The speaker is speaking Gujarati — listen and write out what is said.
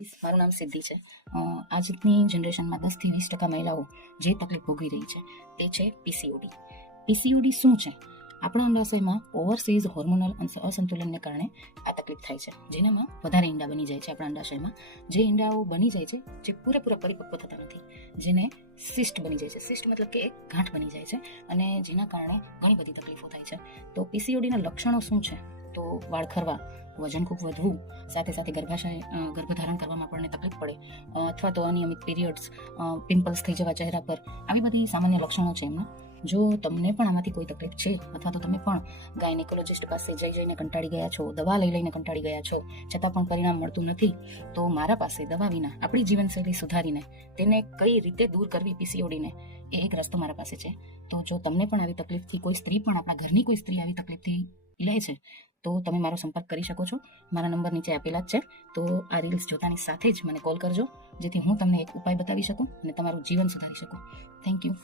મારું નામ સિદ્ધિ છે. આજની જનરેશનમાં 10 થી 20% મહિલાઓ જે તકલીફ ભોગવી રહી છે તે છે પીસીઓડી. પીસીઓડી શું છે? આપણા અંડાશયમાં ઓવરસીઝ હોર્મોનલ અસંતુલનને કારણે આ તકલીફ થાય છે, જેનામાં વધારે ઈંડા બની જાય છે. આપણા અંડાશયમાં જે ઈંડાઓ બની જાય છે જે પૂરેપૂરા પરિપક્વ થતા નથી, જેને સિસ્ટ બની જાય છે. સિસ્ટ મતલબ કે એક ગાંઠ બની જાય છે, અને જેના કારણે ઘણી બધી તકલીફો થાય છે. તો પીસીઓડીના લક્ષણો શું છે? તો વાળ ખરવા, વજન ખૂબ વધવું, સાથે સાથે ગર્ભધારણ કરવામાં આપણને તકલીફ પડે, અથવા તો અનિયમિત પીરિયડ્સ, પિમ્પલ્સ થઈ જવા ચહેરા પર, આવી બધી સામાન્ય લક્ષણો છે એમના. જો તમને પણ આમાંથી કોઈ તકલીફ છે, અથવા તો તમે પણ ગાયનેકોલોજિસ્ટ પાસે જઈને કંટાળી ગયા છો, દવા લઈને કંટાળી ગયા છો, છતાં પણ પરિણામ મળતું નથી, તો મારા પાસે દવા વિના આપણી જીવનશૈલી સુધારીને તેને કઈ રીતે દૂર કરવી પીસીઓડીને, એ એક રસ્તો મારા પાસે છે. તો જો તમને પણ આવી તકલીફથી, કોઈ સ્ત્રી પણ, આપણા ઘરની કોઈ સ્ત્રી આવી તકલીફથી લે છે, તો તમે મારો સંપર્ક કરી શકો છો. મારા નંબર નીચે આપેલા જ છે. તો આ રીલ્સ જોતાની સાથે જ મને કોલ કરજો, જેથી હું તમને એક ઉપાય બતાવી શકું અને તમારું જીવન સુધારી શકું. Thank you.